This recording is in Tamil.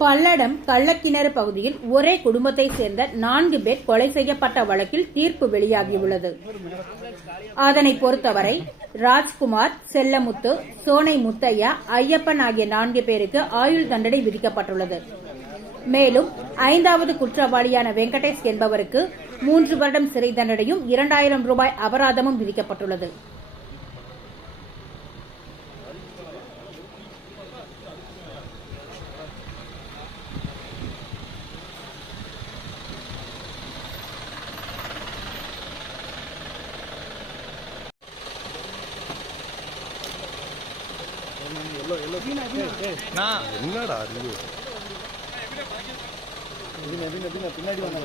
பல்லடம் கள்ளக்கிணறு பகுதியில் ஒரே குடும்பத்தை சேர்ந்த நான்கு பேர் கொலை செய்யப்பட்ட வழக்கில் தீர்ப்பு வெளியாகியுள்ளது. அதனை பொறுத்தவரை ராஜ்குமார் செல்லமுத்து சோனை முத்தையா ஐயப்பன் ஆகிய நான்கு பேருக்கு ஆயுள் தண்டனை விதிக்கப்பட்டுள்ளது. மேலும் ஐந்தாவது குற்றவாளியான வெங்கடேஷ் என்பவருக்கு மூன்று வருடம் சிறை தண்டனையும் இரண்டாயிரம் ரூபாய் அபராதமும் விதிக்கப்பட்டுள்ளது. என்னடா அறிவு? பின்னாடி பின்னாடி வாங்க.